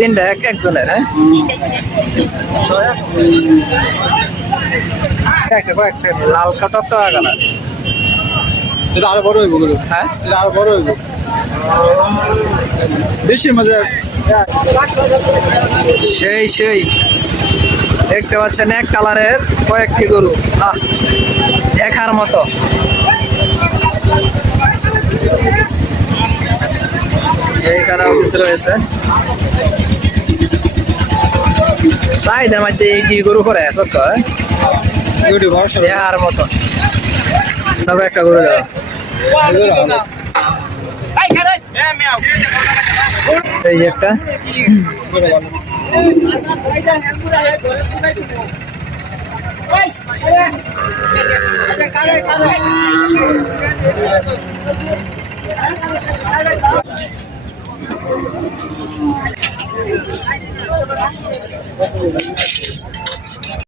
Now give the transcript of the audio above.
তিনটা একজনের, হ্যাঁ কয়েক সেকেন্ড। লাল কাটক টাকা কালার, এটা আরো বড় হইব গুলো। হ্যাঁ এটা আরো বড় হইব বেশি মজা। সেই সেই দেখতে পাচ্ছেন এক কালারের কয়েকটি গরু, দেখার মতো। এইখানে অফিস রয়েছে, চাহিদার মধ্যে এইটি গরু করে সত্য দেখার মতো। তবে একটা গরু দেওয়া এই যে একটা